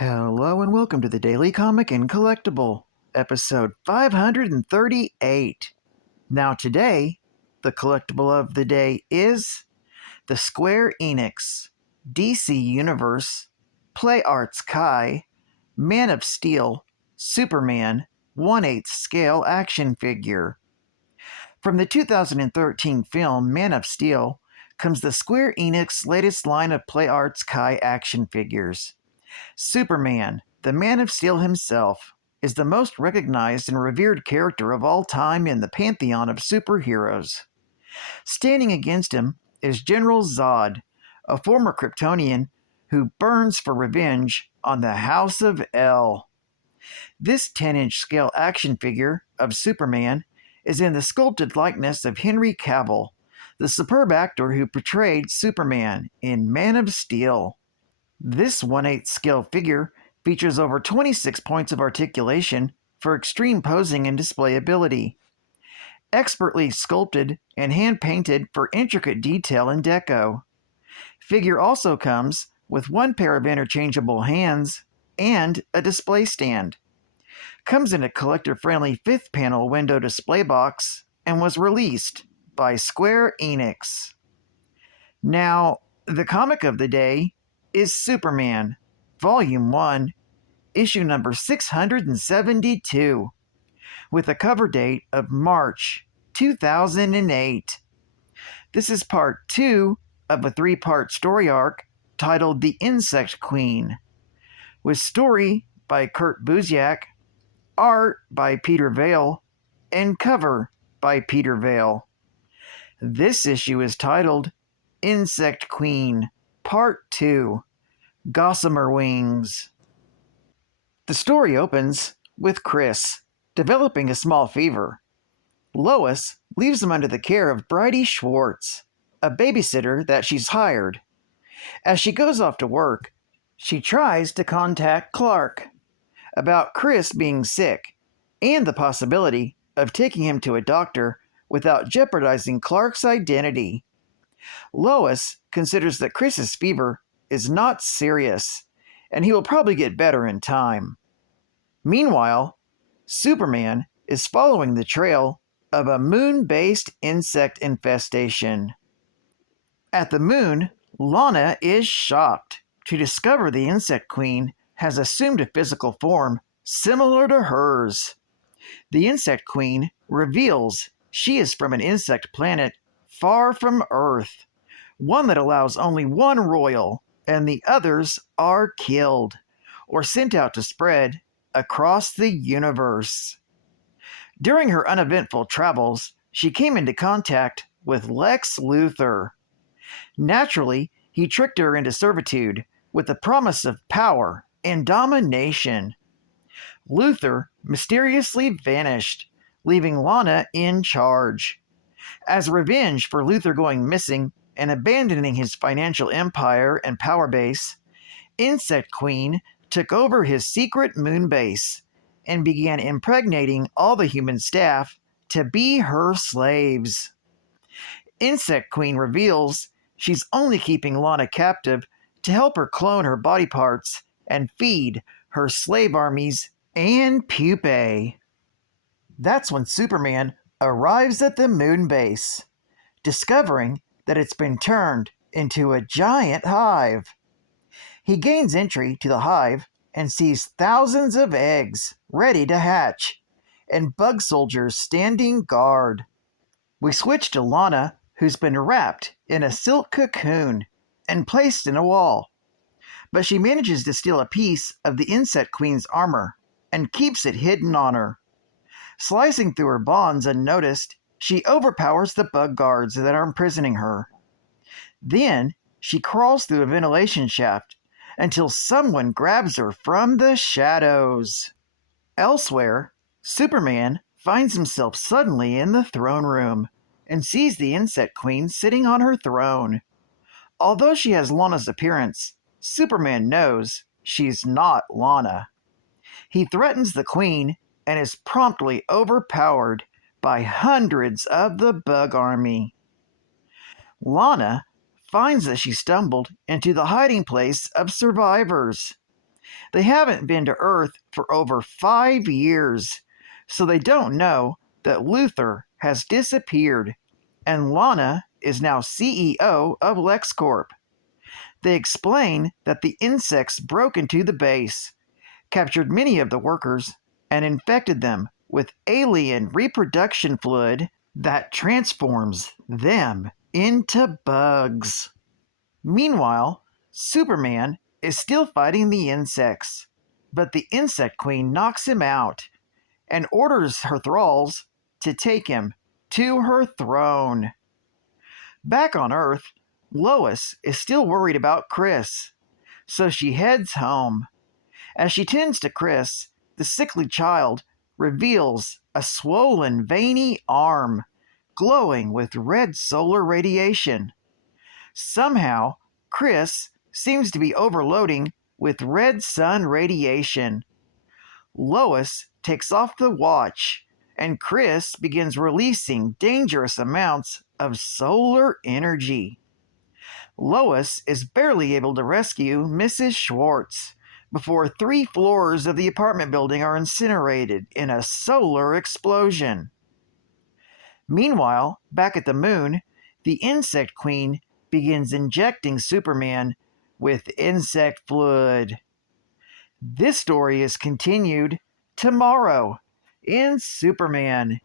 Hello and welcome to the Daily Comic and Collectible, episode 538. Now today, the collectible of the day is the Square Enix, DC Universe, Play Arts Kai, Man of Steel, Superman 1/8 scale action figure. From the 2013 film Man of Steel comes the Square Enix latest line of Play Arts Kai action figures. Superman, the Man of Steel himself, is the most recognized and revered character of all time in the pantheon of superheroes. Standing against him is General Zod, a former Kryptonian who burns for revenge on the House of El. This 10-inch scale action figure of Superman is in the sculpted likeness of Henry Cavill, the superb actor who portrayed Superman in Man of Steel. This 1/8 scale figure features over 26 points of articulation for extreme posing and display ability. Expertly sculpted and hand-painted for intricate detail and deco. Figure also comes with one pair of interchangeable hands and a display stand. Comes in a collector-friendly 5th panel window display box and was released by Square Enix. Now, the comic of the day is Superman, Volume 1, issue number 672, with a cover date of March 2008. This is part 2 of a 3-part story arc titled The Insect Queen, with story by Kurt Busiek, art by Peter Vale, and cover by Peter Vale. This issue is titled Insect Queen, Part 2, Gossamer Wings. The story opens with Chris developing a small fever. Lois leaves him under the care of Bridie Schwartz, a babysitter that she's hired. As she goes off to work, she tries to contact Clark about Chris being sick and the possibility of taking him to a doctor without jeopardizing Clark's identity. Lois considers that Chris's fever is not serious, and he will probably get better in time. Meanwhile, Superman is following the trail of a moon-based insect infestation. At the moon, Lana is shocked to discover the Insect Queen has assumed a physical form similar to hers. The Insect Queen reveals she is from an insect planet far from Earth, one that allows only one royal, and the others are killed or sent out to spread across the universe. During her uneventful travels, she came into contact with Lex Luthor. Naturally, he tricked her into servitude with the promise of power and domination. Luthor mysteriously vanished, leaving Lana in charge. As revenge for Luthor going missing and abandoning his financial empire and power base, Insect Queen took over his secret moon base and began impregnating all the human staff to be her slaves. Insect Queen reveals she's only keeping Lana captive to help her clone her body parts and feed her slave armies and pupae. That's when Superman arrives at the moon base, discovering that it's been turned into a giant hive. He gains entry to the hive and sees thousands of eggs ready to hatch, and bug soldiers standing guard. We switch to Lana, who's been wrapped in a silk cocoon and placed in a wall. But she manages to steal a piece of the Insect Queen's armor and keeps it hidden on her. Slicing through her bonds unnoticed, she overpowers the bug guards that are imprisoning her. Then she crawls through a ventilation shaft until someone grabs her from the shadows. Elsewhere, Superman finds himself suddenly in the throne room and sees the Insect Queen sitting on her throne. Although she has Lana's appearance, Superman knows she's not Lana. He threatens the Queen and is promptly overpowered by hundreds of the bug army. Lana finds that she stumbled into the hiding place of survivors. They haven't been to Earth for over 5 years, so they don't know that Luther has disappeared and Lana is now CEO of LexCorp. They explain that the insects broke into the base, captured many of the workers, and infected them with alien reproduction fluid that transforms them into bugs. Meanwhile, Superman is still fighting the insects, but the Insect Queen knocks him out and orders her thralls to take him to her throne. Back on Earth, Lois is still worried about Chris, so she heads home. As she tends to Chris, the sickly child reveals a swollen, veiny arm glowing with red solar radiation. Somehow, Chris seems to be overloading with red sun radiation. Lois takes off the watch, and Chris begins releasing dangerous amounts of solar energy. Lois is barely able to rescue Mrs. Schwartz before 3 floors of the apartment building are incinerated in a solar explosion. Meanwhile, back at the moon, the Insect Queen begins injecting Superman with insect fluid. This story is continued tomorrow in Superman,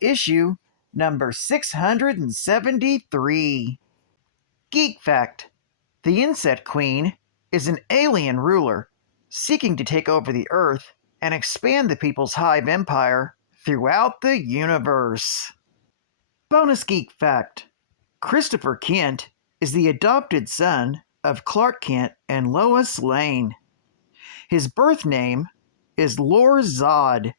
issue number 673. Geek Fact: the Insect Queen is an alien ruler seeking to take over the Earth and expand the People's Hive Empire throughout the universe. Bonus Geek Fact: Christopher Kent is the adopted son of Clark Kent and Lois Lane. His birth name is Lor Zod,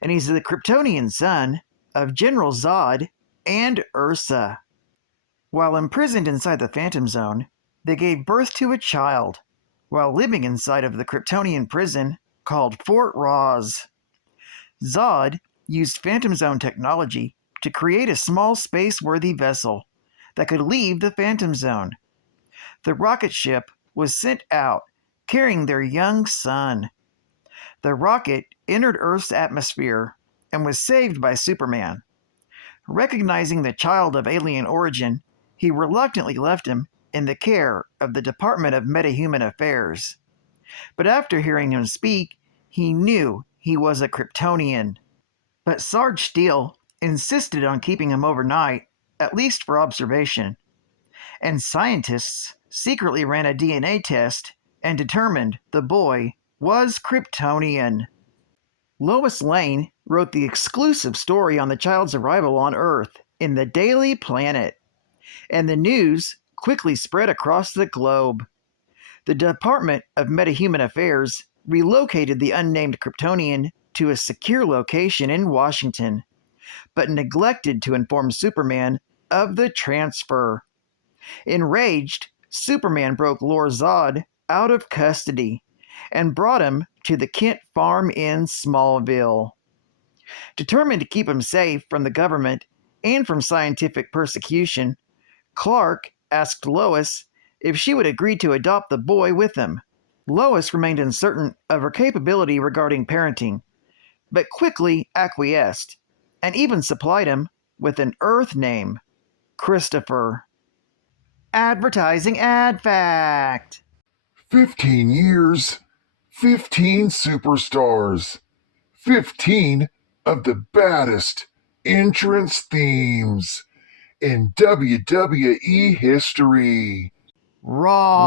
and he's the Kryptonian son of General Zod and Ursa. While imprisoned inside the Phantom Zone, they gave birth to a child while living inside of the Kryptonian prison called Fort Roz. Zod used Phantom Zone technology to create a small space-worthy vessel that could leave the Phantom Zone. The rocket ship was sent out carrying their young son. The rocket entered Earth's atmosphere and was saved by Superman. Recognizing the child of alien origin, he reluctantly left him in the care of the Department of Metahuman Affairs. But after hearing him speak, he knew he was a Kryptonian. But Sarge Steele insisted on keeping him overnight, at least for observation. And scientists secretly ran a DNA test and determined the boy was Kryptonian. Lois Lane wrote the exclusive story on the child's arrival on Earth in the Daily Planet, and the news quickly spread across the globe. The Department of Metahuman Affairs relocated the unnamed Kryptonian to a secure location in Washington, but neglected to inform Superman of the transfer. Enraged, Superman broke Lor Zod out of custody and brought him to the Kent farm in Smallville. Determined to keep him safe from the government and from scientific persecution, Clark asked Lois if she would agree to adopt the boy with him. Lois remained uncertain of her capability regarding parenting, but quickly acquiesced and even supplied him with an Earth name, Christopher. Advertising ad fact: 15 years, 15 superstars, 15 of the baddest entrance themes in WWE history. Raw.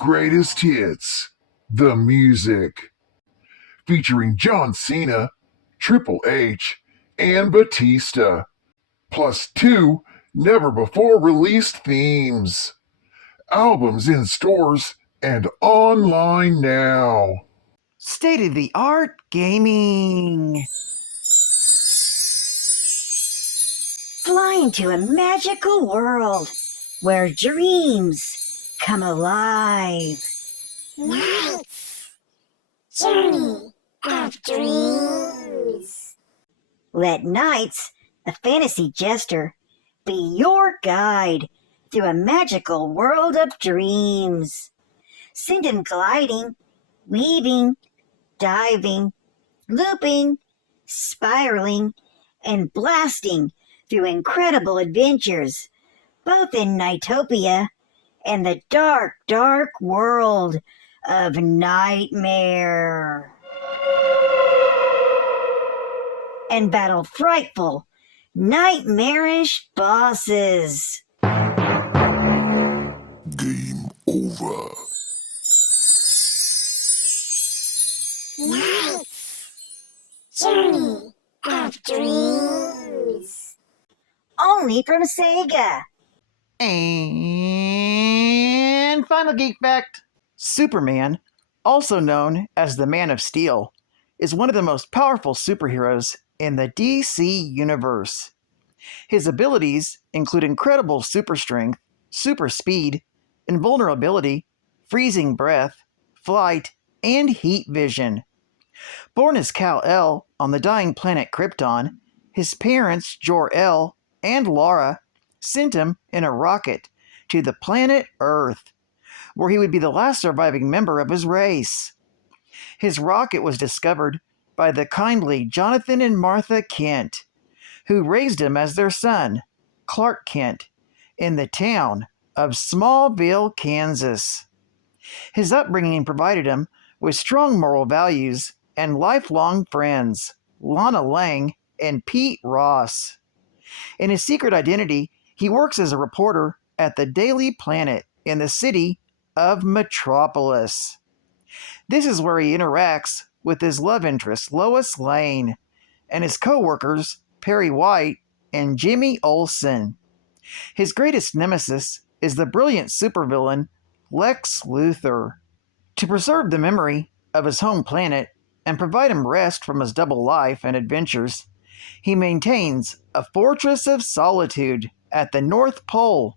Greatest hits, the music. Featuring John Cena, Triple H, and Batista. Plus 2 never-before-released themes. Albums in stores and online now. State-of-the-art gaming. Fly into a magical world where dreams come alive. Night's Journey of Dreams. Let Nights, the fantasy jester, be your guide through a magical world of dreams. send him gliding, weaving, diving, looping, spiraling, and blasting through incredible adventures, both in Nightopia and the dark, dark world of Nightmare. And battle frightful, nightmarish bosses. Game over. Nights. Journey of Dreams. Only from Sega. And final geek fact: Superman, also known as the Man of Steel, is one of the most powerful superheroes in the DC universe. His abilities include incredible super strength, super speed, invulnerability, freezing breath, flight, and heat vision. Born as Kal-El on the dying planet Krypton, his parents, Jor-El and Lara, sent him in a rocket to the planet Earth, where he would be the last surviving member of his race. His rocket was discovered by the kindly Jonathan and Martha Kent, who raised him as their son, Clark Kent, in the town of Smallville, Kansas. His upbringing provided him with strong moral values and lifelong friends, Lana Lang and Pete Ross. In his secret identity, he works as a reporter at the Daily Planet in the city of Metropolis. This is where he interacts with his love interest, Lois Lane, and his co-workers, Perry White and Jimmy Olsen. His greatest nemesis is the brilliant supervillain, Lex Luthor. To preserve the memory of his home planet and provide him rest from his double life and adventures, he maintains a fortress of solitude at the North Pole.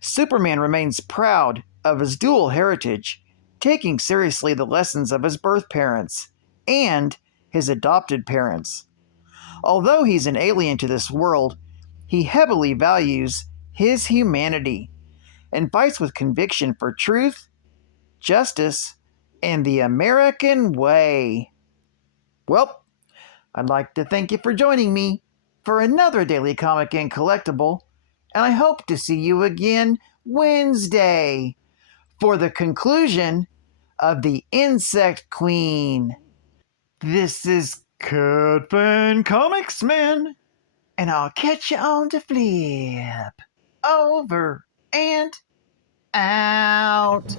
Superman remains proud of his dual heritage, taking seriously the lessons of his birth parents and his adopted parents. Although he's an alien to this world, he heavily values his humanity and fights with conviction for truth, justice, and the American way. Well, I'd like to thank you for joining me for another Daily Comic and Collectible, and I hope to see you again Wednesday for the conclusion of the Insect Queen. This is Cutfan Comics Man, and I'll catch you on the flip. Over and out.